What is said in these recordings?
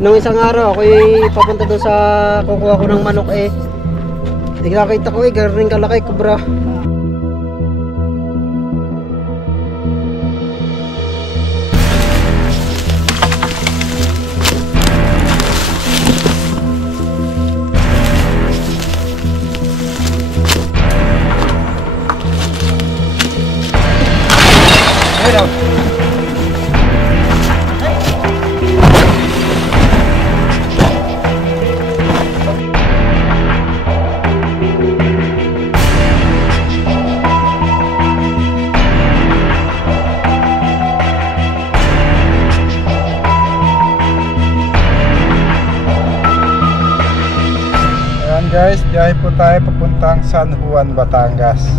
Nung isang araw, ako'y papunta doon sa kukuha ko ng manok eh. Nakita ko eh, garing kalaki, kubra. Ayun. Guys, biyahe po tayo papuntang San Juan, Batangas.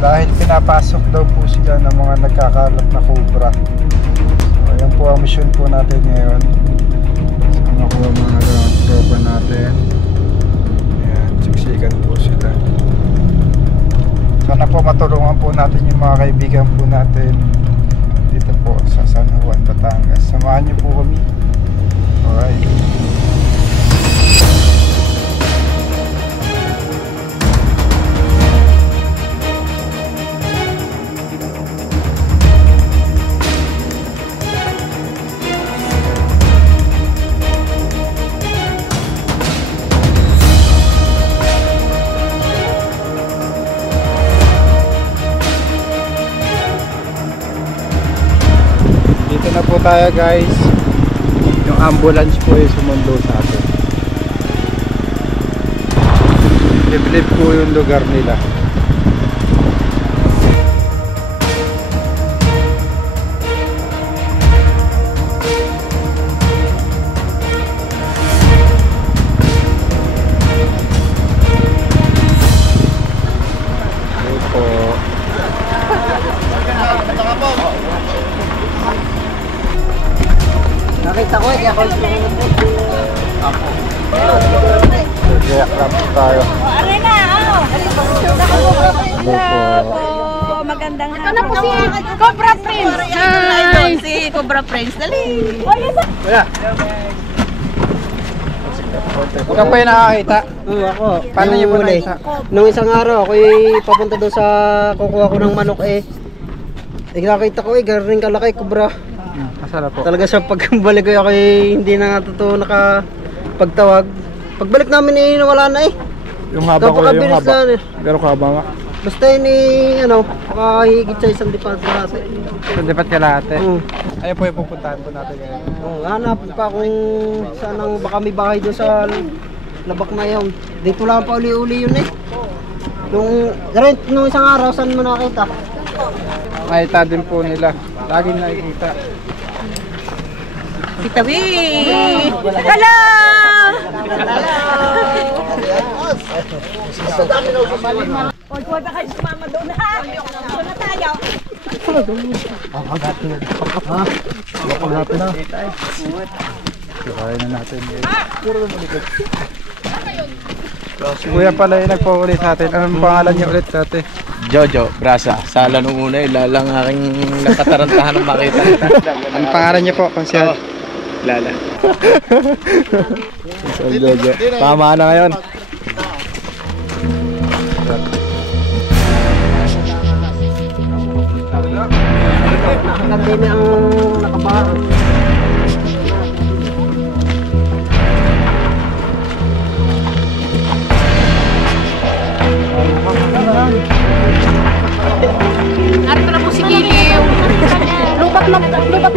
Dahil pinapasok daw po sila ng mga nagkakalat na cobra. So, ayan po ang mission po natin ngayon. Sama po ang mga tropa natin. Ayan, siksikan po sila. Sana po matulungan po natin yung mga kaibigan po natin dito po sa San Juan, Batangas. Samahan niyo po kami. Alright. Dito na po tayo guys. Yung ambulance po yung sumundo sa atin. Liblib po yung lugar nila. Nakita ko eh, ako Kaya crap tayo. Aray na, magandang hapon. Ito na po si Cobra Prince. Hi! Si Cobra Prince, dali. Kuya. Ikaw pa yung nakakita? Oo, ako. Paano niyo po nakita? Nung isang araw, ako'y papunta doon sa kukuha ko ng manok eh. Nakita ko eh, garing kalaki, kubra. Asala po. Talaga sa pagbalik ko ako hindi na totoo nakapagtawag. Pagbalik namin eh, nawala na eh. Yung haba ko yung haba. Gano'ng kahaba nga? Basta yun eh, makahigit sa isang dipat kalahati. Isang dipat kalahati? Ayun po yung pupuntahan po natin ngayon. Hanapin pa kung saan ang baka may bahay doon sa labak na yun. Dito lang pa uli-uli yun eh. Nung isang araw, saan mo nakita? Nakita din po nila. Laging nakikita. Tita Wee! Hello! Huwag na kayo sumama doon ha! Doon na tayo! Paghatin na. Kirahin na natin. Kuya pala yung nagpahuli sa atin. Anong pangalan niya ulit sa atin? Jojo Brasa. Sala nung una, ilalang aking nakatarantahan ng makita. Anong pangalan niya po? Konsyal? Lala. So, Jojo. Tama na ngayon. Nakakandini ang nakabahan. Arito na po si Kiliw. Lubat ng ano niya.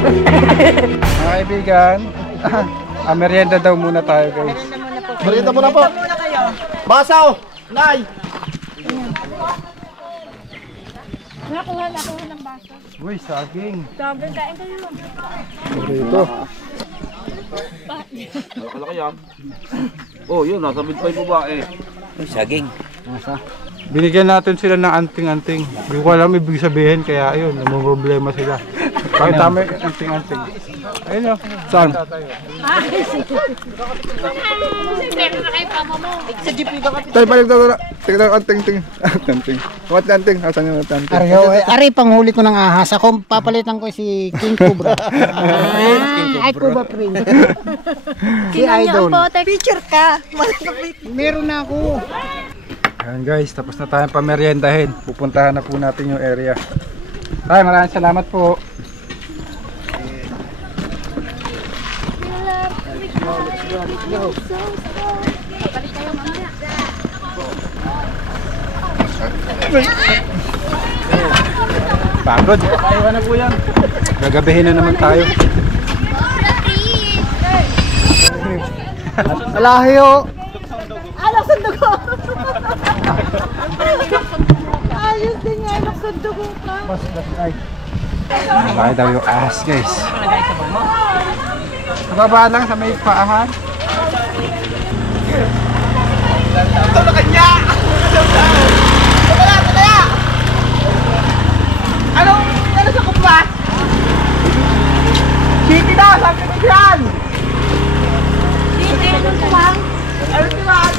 Mga kaibigan, merienda daw muna tayo guys. Merienda muna po. Basaw! Nay! Nakuha ng baso. Uy, saging. Saging, kain kayo. Dito. Kalaki yan. Oh, yun. Nasa midpay mo ba eh? Saging. Binigyan natin sila ng anting-anting. Hindi ko alam ibig sabihin kaya ayun, namumroblema sila. Pakita mo yung anting-anting. Ayun o. Saan? Tayo balik daw. Tingnan ang anting-ting. Anting. What anting? Asan yung anting? Ari, panghuli ko ng ahas. Ako papalitan ko si King Cobra. Ay, Cobra Prince. Si Idol. Picture ka. Meron na ako. Ayan guys, tapos na tayong pameryendahin. Pupuntahan na po natin yung area. Tay, maraming salamat po. Pagod. Iwan na po yan. Gagabihin na naman tayo. Alahiyo. Alam sa dugo. Ayos din nga, alam sa dugo ka. Bakit daw yung ahas guys. Nababa lang sa may paahan. Ito na kanya! Kaya! Anong sa kumpa? City daw, sabi ko dyan! City, anong kumang? Anong kumang?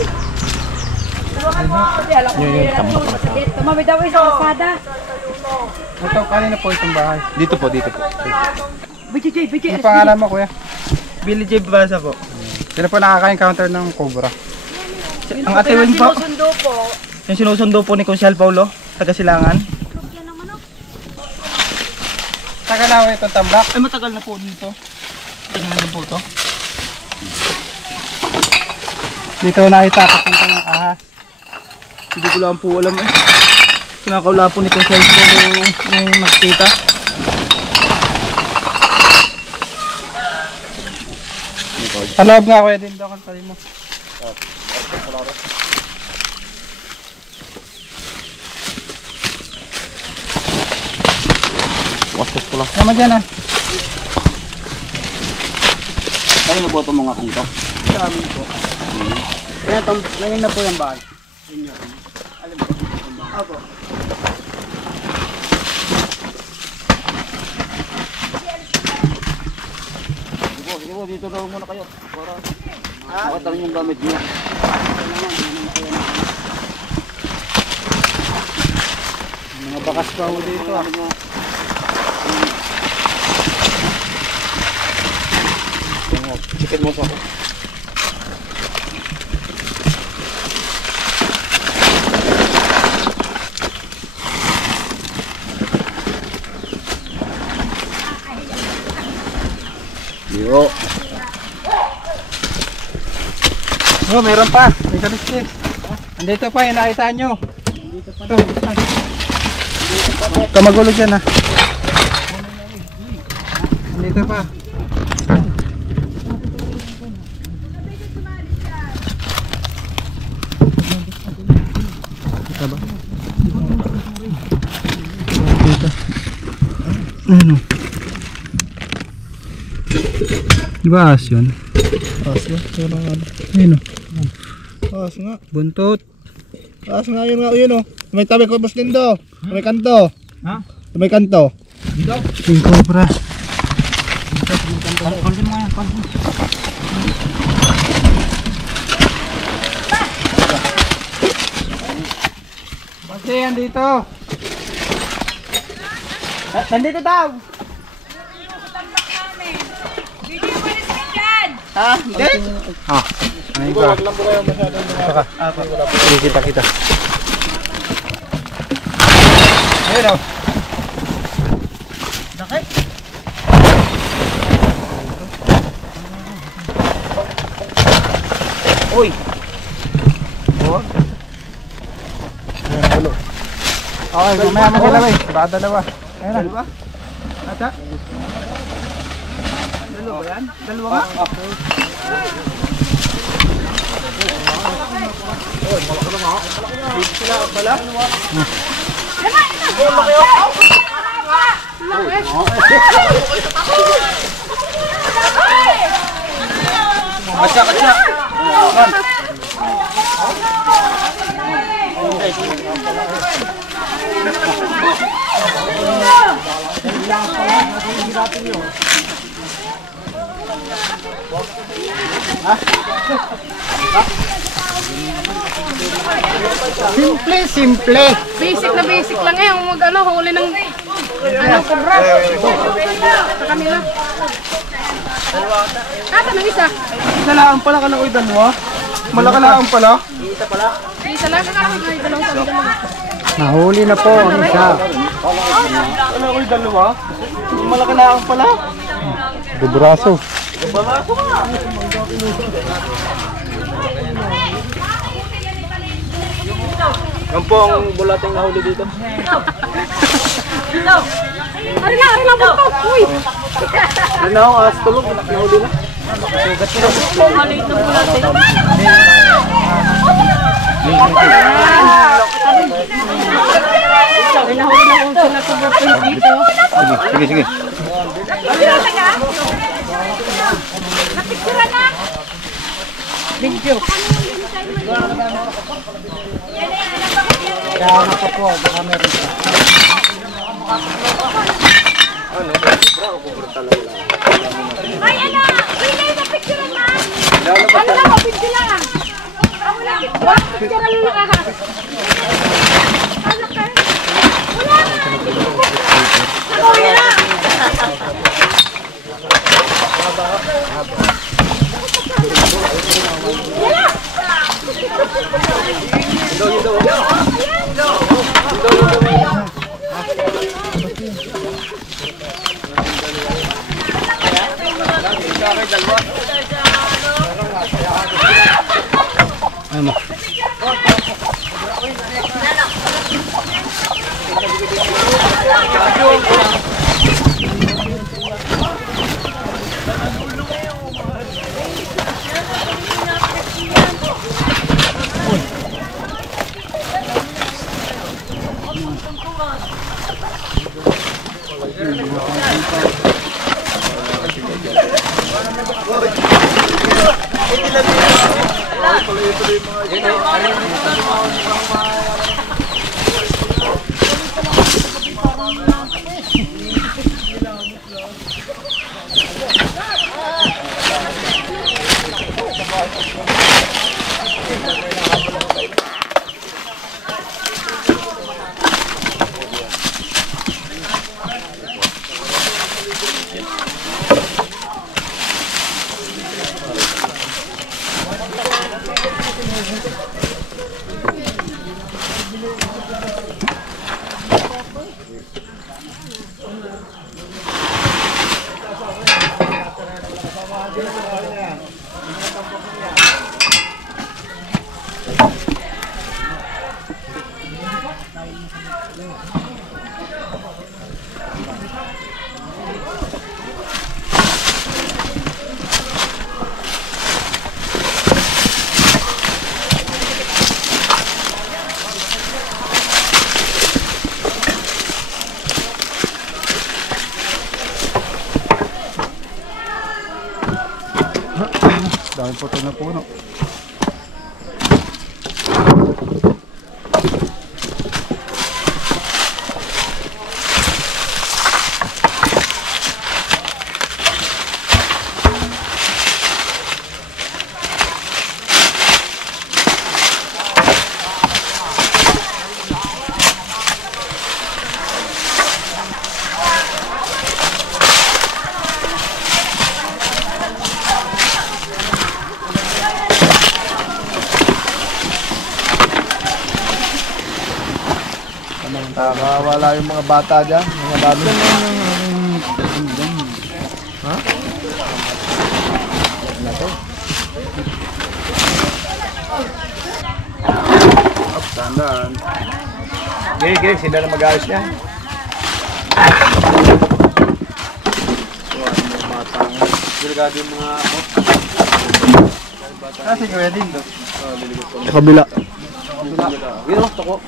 Tulungan mo ako, di alam ko yun. Tumami daw sa kasada. Ito, kanina po itong bahay. Dito po, dito po. BJ, Ano pangalan mo kuya? Billy J. Basa po. Sino po nakaka-encounter ng cobra? Ang atiwin po, Sinusundo po. yung sinusundo po ni Consial Paulo, taga Silangan. Taga na itong tambak. Ay, matagal na po dito. Tagal na po ito. Dito nakita papunta ng ahas. Hindi ko lang po alam eh. Kinakaula po ni Consial Paulo yung nakita. Sa loob nga kuya din daw kung tali mo. Wastos ko lang. Sama dyan ah. Ano na po itong mga kita? Ngayon na po yung bahay. Sige po, dito daw muna kayo. Para makita rin yung gamit niyo. Mga bakas pa ho dito ah. Sikit mo sa ako. Yo. Oh, meron pa. May kaliskis. Andito pa yung nakita nyo. Ito. Kamagulo dyan ah. Andito pa. Ito ba? Dito. Ano? Diba as yun? As nga, Ayun as nga. buntot. As nga, yun o. May tabi ko, Boss Lindo. May kanto. Ha? May kanto. King Cobra. Kasi yan dito. Nandito daw. Ha? Hindi? Ano ba? Wag lang po kayo masyadong Kita. Ayun o. Bakit? Uy! Okay, mamaya magalaw eh. Baka dalawa. Ayun na. Dalawa? Ata? Dalawa ba yan? Dalawa nga? Dito sila pala? Katsa! Simple, simple. Basic lang eh. Huwag huli ng kubra. Sa kanila. Ng isa. Isa lang pala ka na oy dalawa. Malaka lang pala. Isa lang. Ay, dalawa. Nahuli na po ang isa. Ano oy dalawa? Malaka lang pala. Bubraso. Yan po ang bulating nahuli dito. Ari lang po. Uy. Ano ang as tulog nahuli na. Sige, sige. Kaya na po, baka meron siya. Ay, ano? Relay na picture na. Ano na, picture lang. Ako na, picture lang nakaka. Ano ka? Wala na. Ako na. Dahil po ito na puno. Wala yung mga bata dyan, mga dami. Ha? Tandaan. Okay, sila na mag-ayos niya. Delikado yung mga ako. Sige, wedding doon. Sa kabila. Wino, toko.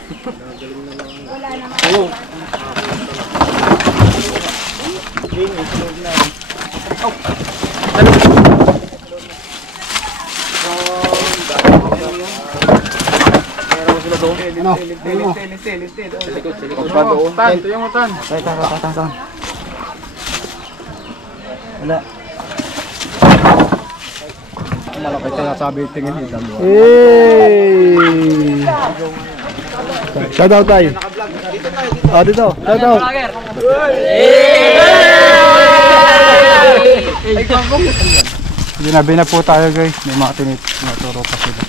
Ayun. Wala. Malaki kaya sabi tingin dito. Hey! Shout out tayo. Ah, dito. Shout out. Ginabi na po tayo guys. May mga tinuturo pa sila.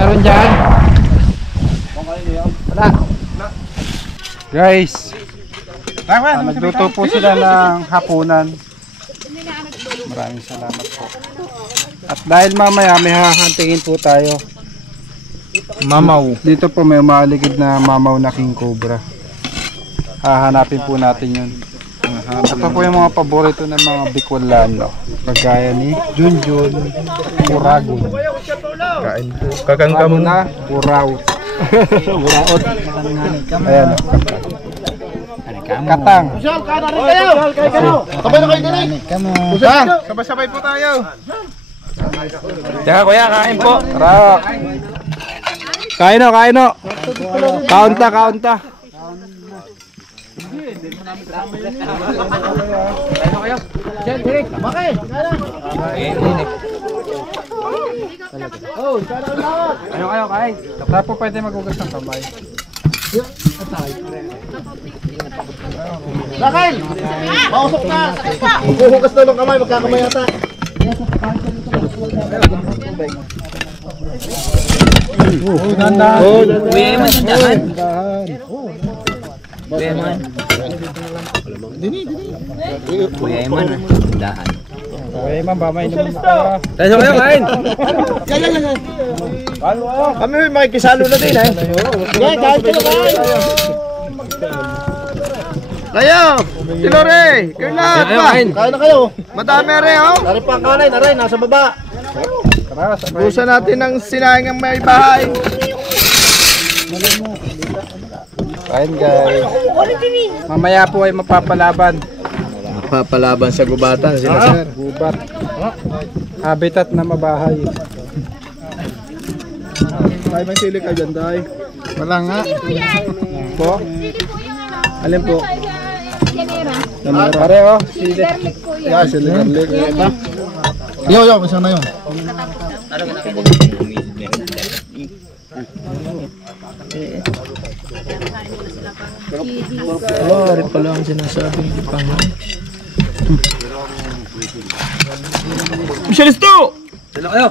Meron dyan? Wala. Guys, nagluto po sila ng hapunan. Maraming salamat po. At dahil mamaya may hahantingin po tayo. Mamaw. Dito po may maaligid na mamaw na king cobra. Hahanapin po natin yun. Ito po yung mga paborito ng mga Bicolano. Kagaya ni Junjun, Uragon. Kain po. Kakangkam na, Uraot. Uraot. Ayan. Katang. Sabay na kayo din eh. Katang. Sabay-sabay po tayo. Teka kuya, kain po. Rock. Kain o, kain o. Kaunta, kaunta. Ayaw, kain. Saka po pwede magugas ng kamay. Rakay! Mausok na! Maghuhugas na ng kamay, magkakamay ata. Kuya mo sa dyan. Kuya mo na. Dahan. Okay, ma'am, bamay naman ka. Tayo kayo kain. Kami may makikisalo na din, eh. Okay, kahit ka na kayo. Tayo! Silore! Kayo lahat ba? Kain na kayo. Madami rin, oh! Nari pa ang kanay, naray, nasa baba. Busa natin ng sinaing ang may bahay. Kain, guys. Mamaya po ay mapapalaban. Papalaban sa gubatan sila sir. Gubat. Habitat na mabahay. Tayo may sili ka dyan, Day. Wala nga. Po? Alin po? Pare, oh. Sili. Yeah, sili garlic. Yo, isa na yun. Ari pala ang sinasabing di pa nga. Michelisto! Sila kayo!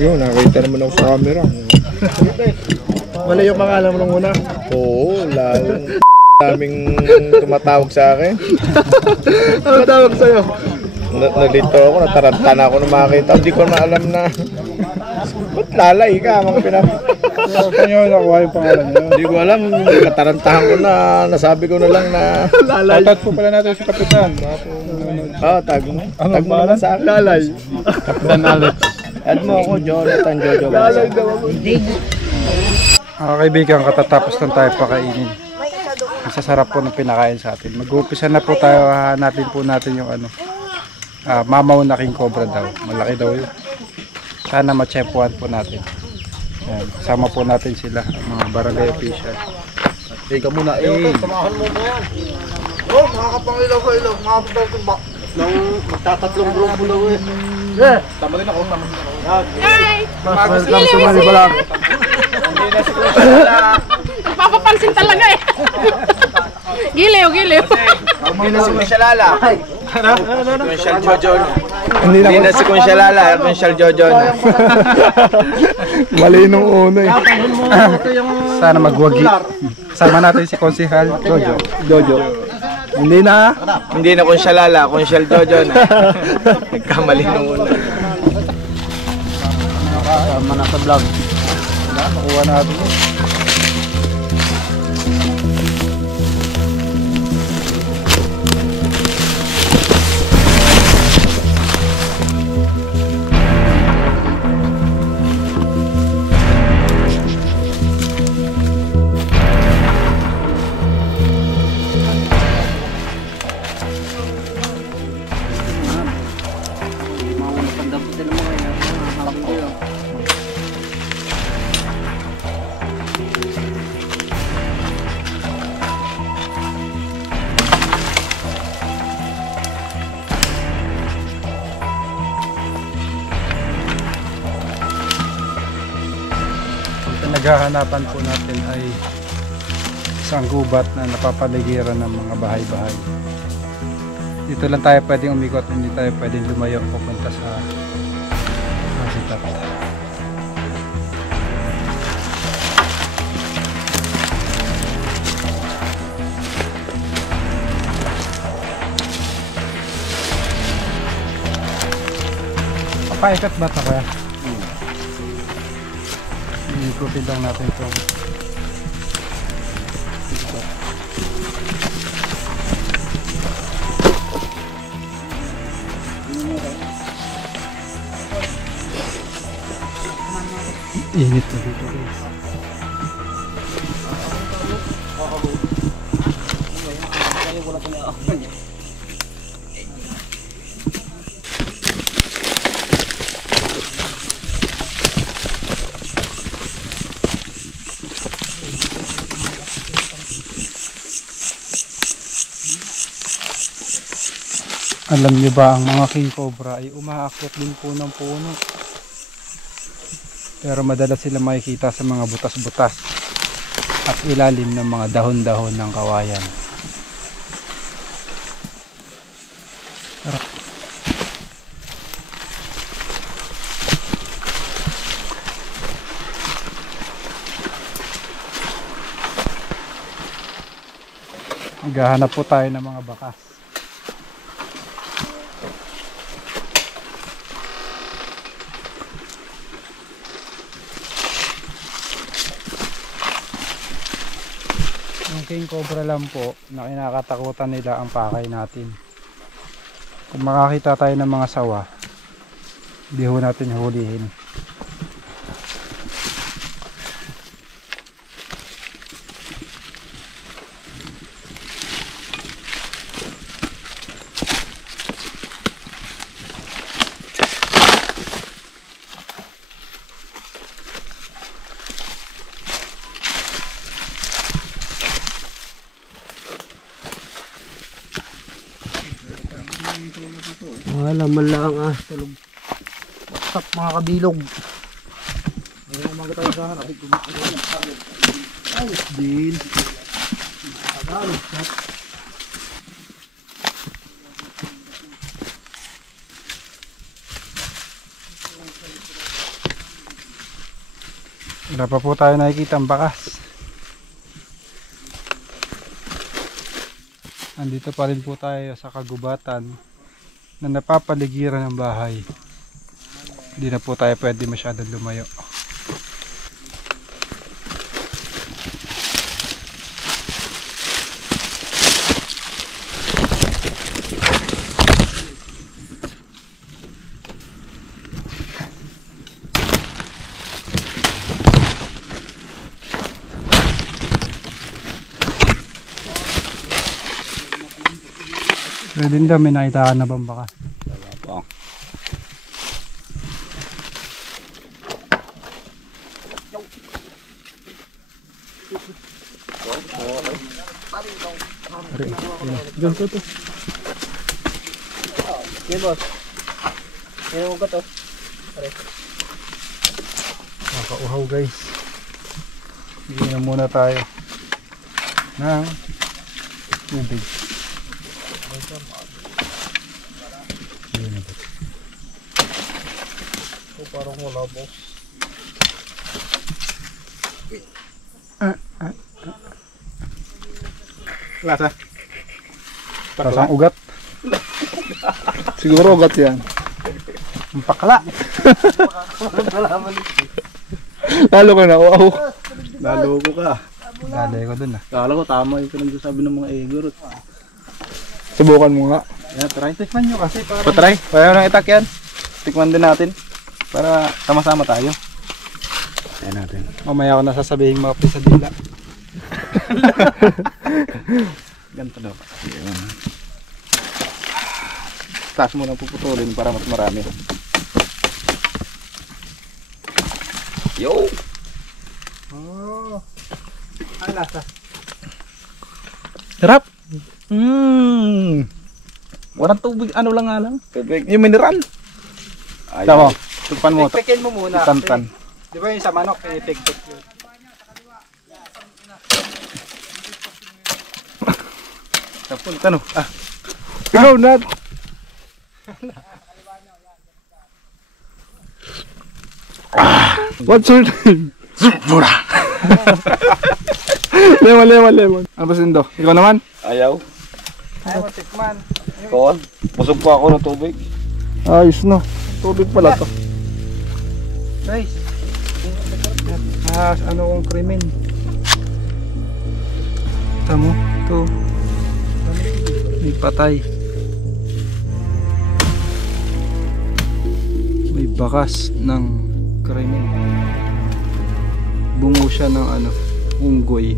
Yun, nakita naman ako sa camera. Wala yung pangalan mo nung una. Oo, lalo. Daming tumatawag sa akin. Ano tawag sa'yo? Nalito ako, natarantana ako na makita. Hindi ko na alam na. Ba't lalay ka? Mga pinap... Saan nyo nakuha yung pangalan nyo? Hindi ko alam. Natarantahan ko na. Nasabi ko na lang na... Lalay. Tatat po pala natin si Kapitan. Oo, tag mo. Tag mo naman sa akin. Lalay. Kapitan Alex. Add mo ako, Jonathan Jojo. Lalay daw ako. Mga kaibigan, katatapos lang tayo pakainin. Ang sasarap po ng pinakain sa atin. Mag-uupisa na po tayo. Hanapin po natin yung ano. Mamaw na king cobra daw. Malaki daw yun. Sana matsyempuan po natin. Yan. Kasama po natin sila, ang mga barangay official. Teka muna eh. Samahan mo ba yan? Oh, makakapangilaw ka ilaw. Makakapangilaw ba? Nang magtatatlong grupo daw eh. Tama din ako. Hi! Welcome to Manila. Papapansin talaga eh. Giliw, giliw. Hindi na si Kunshalala. Kunsyal Jojo. Hindi Hindi na si Kunshalala, Kunsyal Jojo na. Mali nung una eh. Sana magwagi. Sama natin si Konsihal Jojo. Hindi na. Hindi na Kunshalala, Kunsyal Jojo na. Nagkamali nung una. Sama na sa vlog. Nakuha natin. Naghahanapan po natin ay isang gubat na napapaligiran ng mga bahay-bahay. Dito lang tayo pwedeng umikot, hindi tayo pwedeng lumayo pupunta sa sitat. Papaikat ba ito kaya? Ikutin lang natin ito. Init na dito guys. Alam niyo ba, ang mga king cobra ay umaakyat din po ng puno. Pero madalas sila makikita sa mga butas-butas at ilalim ng mga dahon-dahon ng kawayan. Maghahanap po tayo ng mga bakas. Yung king cobra lang po na kinakatakutan nila ang pakay natin. Kung makakita tayo ng mga sawa, hindi ho natin hulihin. Wala man lang tulog. Baksak mga kabilog. Ay, din. Wala pa po tayo nakikita ang bakas. Andito pa rin po tayo sa kagubatan na napapaligiran ng bahay. Hindi na po tayo pwede masyadong lumayo. Pwede din may nakita ka na bang baka? Wala pa. Diyan po ito. Yan boss. Yan ko to. Nakauhaw guys. Iinom muna tayo ng tubig. Parang wala, boss. Lasa? Lasang ugat. Siguro ugat yan. Ang pakla. Lalo ka na, wow. Lalo ko ka. Lalay ko dun ah. Kala ko tama yung pinagsasabi ng mga egorot. Subukan mo nga. Yeah, try. Tikman nyo kasi para... Patry. Kaya nang itak yan. Tikman din natin. Para sama-sama tayo. Ayan natin. Mamaya ko nasasabihin mga pisadila. Ganito daw. Ayan. Taas mo na puputulin para mas marami. Yo! Oh. Ang lasa. Sarap! Walang tubig, ano lang nga lang. Yung mineral. Tama. Tupan mo. Pekpekin mo muna. Tantan. Di ba yung sa manok, pinipekpek yun. Tapon, ano? Ah. Ikaw, Nat! What's your name? Zupura! Lemon. Ano ba sindo? Ikaw naman? Ayaw. Ayaw, tikman. Kon. Busog pa ako ng tubig. Ayos no. Tubig pala to. Guys. Ano kong krimen? Tamo, ito. May patay. May bakas ng krimen. Bungo siya ng unggoy.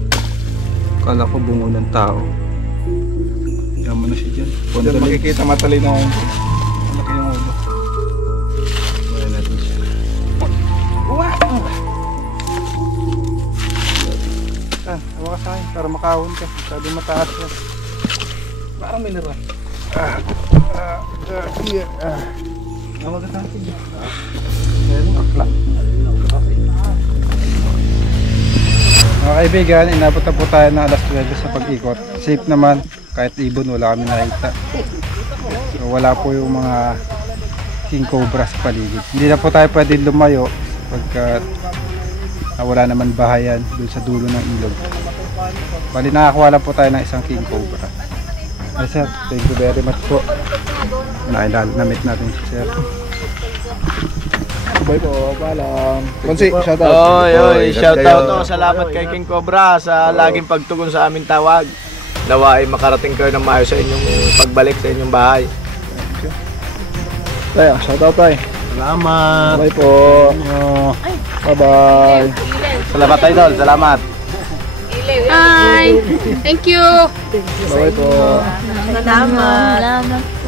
Kala ko bungo ng tao. Yaman na siya dyan. Diyan makikita matalino ang malaki yung ulo. Bayan natin siya. Hawa ka sa akin para makahon ka. Sabi mataas yan. Parang mineral. Hawa ka sa akin. Ayan, akla. Mga kaibigan, inabot na po tayo ng alas 12 sa pag-ikot. Safe naman, kahit ibon wala kami nakita. So, wala po yung mga king cobra sa paligid. Hindi na po tayo pwede lumayo pagkat wala naman bahayan dun sa dulo ng ilog. Bali nakakuha lang po tayo ng isang king cobra. Ay sir, thank you very much po. Namit natin si sir. Bye po, paalam. Konsi, shoutout. Oy, shoutout to. Salamat kay King Cobra sa laging pagtugon sa aming tawag. Nawa ay makarating kayo ng maayos sa inyong pagbalik sa inyong bahay. Tayo, shoutout tayo. Salamat. Bye po. Bye-bye. Salamat idol, salamat. Hi! Thank you! Bye po. Salamat!